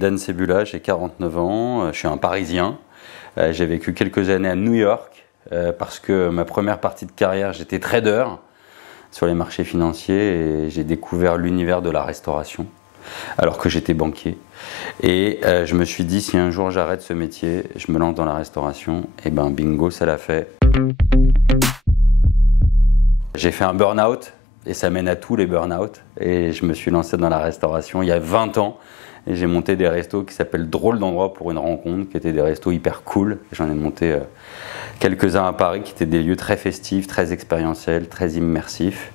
Dan Sebula, j'ai 49 ans, je suis un Parisien. J'ai vécu quelques années à New York parce que ma première partie de carrière, j'étais trader sur les marchés financiers et j'ai découvert l'univers de la restauration alors que j'étais banquier. Et je me suis dit, si un jour j'arrête ce métier, je me lance dans la restauration, et ben bingo, ça l'a fait. J'ai fait un burn-out. Et ça mène à tous les burn-out. Et je me suis lancé dans la restauration il y a 20 ans. Et j'ai monté des restos qui s'appellent Drôle d'endroit pour une rencontre, qui étaient des restos hyper cool. J'en ai monté quelques-uns à Paris, qui étaient des lieux très festifs, très expérientiels, très immersifs.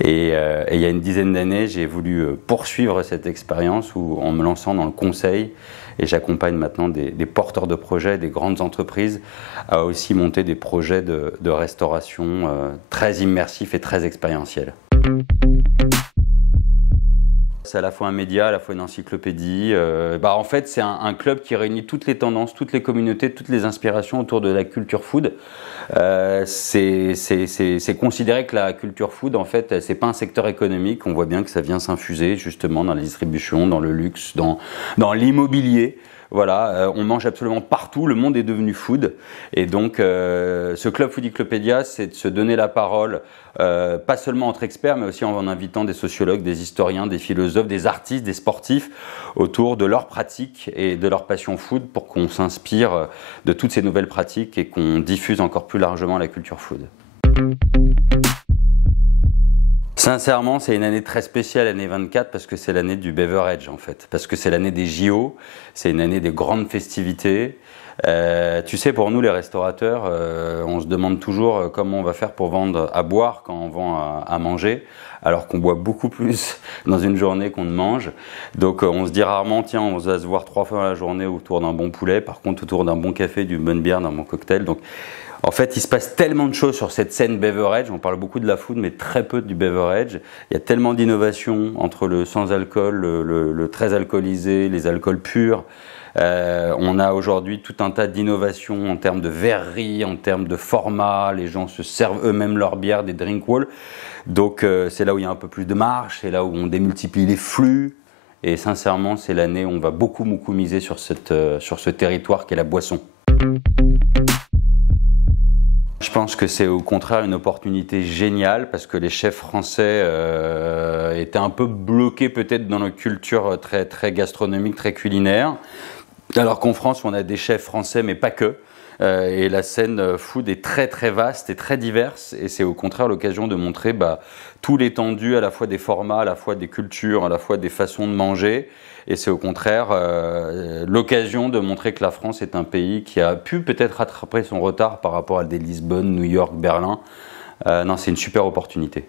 Et il y a une dizaine d'années, j'ai voulu poursuivre cette expérience en me lançant dans le conseil. Et j'accompagne maintenant des porteurs de projets, des grandes entreprises, à aussi monter des projets de restauration très immersifs et très expérientiels. C'est à la fois un média, à la fois une encyclopédie. En fait, c'est un club qui réunit toutes les tendances, toutes les communautés, toutes les inspirations autour de la culture food. C'est considéré que la culture food, en fait, c'est pas un secteur économique. On voit bien que ça vient s'infuser justement dans la distribution, dans le luxe, dans l'immobilier. Voilà, on mange absolument partout, le monde est devenu food. Et donc, ce club Foodiclopédia, c'est de se donner la parole, pas seulement entre experts, mais aussi en invitant des sociologues, des historiens, des philosophes, des artistes, des sportifs, autour de leurs pratiques et de leur passion food, pour qu'on s'inspire de toutes ces nouvelles pratiques et qu'on diffuse encore plus largement la culture food. Sincèrement, c'est une année très spéciale, l'année 24, parce que c'est l'année du beverage en fait. Parce que c'est l'année des JO, c'est une année des grandes festivités. Tu sais, pour nous les restaurateurs, on se demande toujours comment on va faire pour vendre à boire quand on vend à manger, alors qu'on boit beaucoup plus dans une journée qu'on ne mange. Donc on se dit rarement, tiens, on va se voir 3 fois dans la journée autour d'un bon poulet, par contre autour d'un bon café, d'une bonne bière, d'un bon cocktail. Donc en fait, il se passe tellement de choses sur cette scène beverage. On parle beaucoup de la food, mais très peu du beverage. Il y a tellement d'innovations entre le sans-alcool, le très alcoolisé, les alcools purs. On a aujourd'hui tout un tas d'innovations en termes de verrerie, en termes de format. Les gens se servent eux-mêmes leur bière, des drink walls. Donc c'est là où il y a un peu plus de marge, c'est là où on démultiplie les flux. Et sincèrement, c'est l'année où on va beaucoup miser sur ce territoire qu'est la boisson. Je pense que c'est au contraire une opportunité géniale parce que les chefs français étaient un peu bloqués peut-être dans notre culture très gastronomique, très culinaire. Alors qu'en France, on a des chefs français, mais pas que. Et la scène food est très vaste et très diverse. Et c'est au contraire l'occasion de montrer tout l'étendue à la fois des formats, à la fois des cultures, à la fois des façons de manger. Et c'est au contraire l'occasion de montrer que la France est un pays qui a pu peut-être rattraper son retard par rapport à des Lisbonne, New York, Berlin. Non, c'est une super opportunité.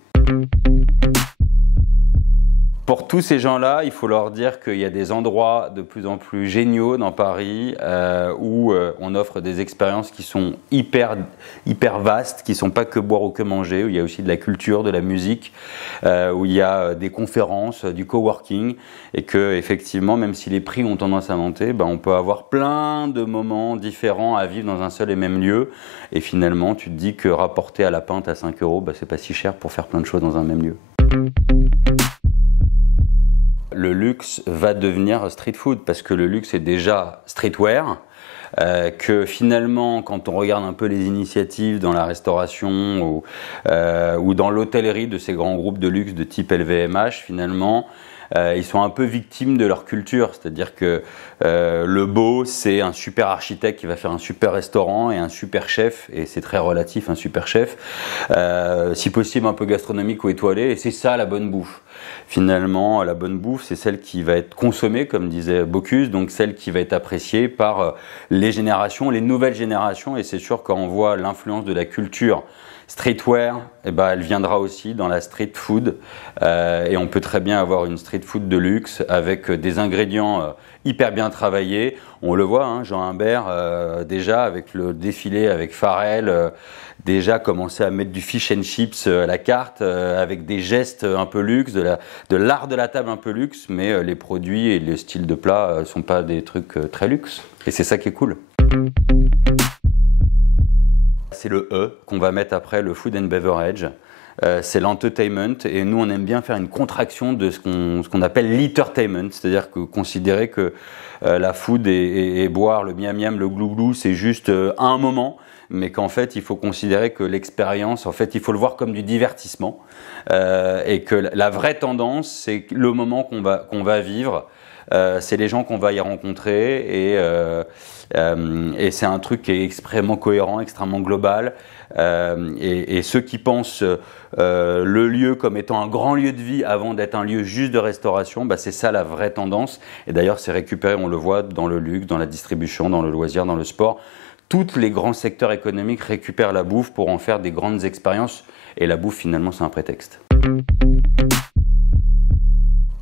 Pour tous ces gens-là, il faut leur dire qu'il y a des endroits de plus en plus géniaux dans Paris où on offre des expériences qui sont hyper vastes, qui ne sont pas que boire ou que manger, où il y a aussi de la culture, de la musique, où il y a des conférences, du coworking, et que effectivement, même si les prix ont tendance à monter, on peut avoir plein de moments différents à vivre dans un seul et même lieu. Et finalement, tu te dis que rapporter à la pinte à 5 €, c'est pas si cher pour faire plein de choses dans un même lieu. Le luxe va devenir street food parce que le luxe est déjà streetwear, que finalement quand on regarde un peu les initiatives dans la restauration ou dans l'hôtellerie de ces grands groupes de luxe de type LVMH, finalement ils sont un peu victimes de leur culture, c'est-à-dire que le beau c'est un super architecte qui va faire un super restaurant et un super chef, et c'est très relatif un super chef, si possible un peu gastronomique ou étoilé, et c'est ça la bonne bouffe. Finalement, la bonne bouffe, c'est celle qui va être consommée, comme disait Bocuse, donc celle qui va être appréciée par les générations, les nouvelles générations, et c'est sûr quand on voit l'influence de la culture streetwear, elle viendra aussi dans la street food, et on peut très bien avoir une street food de luxe avec des ingrédients hyper bien travaillés. On le voit, Jean Humbert, déjà avec le défilé avec Pharrell, déjà commencer à mettre du fish and chips à la carte, avec des gestes un peu luxe, de l'art de la table un peu luxe, mais les produits et le style de plat ne sont pas des trucs très luxe. Et c'est ça qui est cool. C'est le E qu'on va mettre après le food and beverage. c'est l'entertainment, et nous on aime bien faire une contraction de ce qu'on appelle l'entertainment, c'est-à-dire que considérer que la food et boire le miam miam, le glouglou, c'est juste un moment, mais qu'en fait il faut considérer que l'expérience, en fait il faut le voir comme du divertissement, et que la vraie tendance c'est le moment qu'on va vivre. C'est les gens qu'on va y rencontrer, et c'est un truc qui est extrêmement cohérent, extrêmement global, et ceux qui pensent le lieu comme étant un grand lieu de vie avant d'être un lieu juste de restauration, c'est ça la vraie tendance. Et d'ailleurs c'est récupéré, on le voit dans le luxe, dans la distribution, dans le loisir, dans le sport. Tous les grands secteurs économiques récupèrent la bouffe pour en faire des grandes expériences, et la bouffe finalement c'est un prétexte.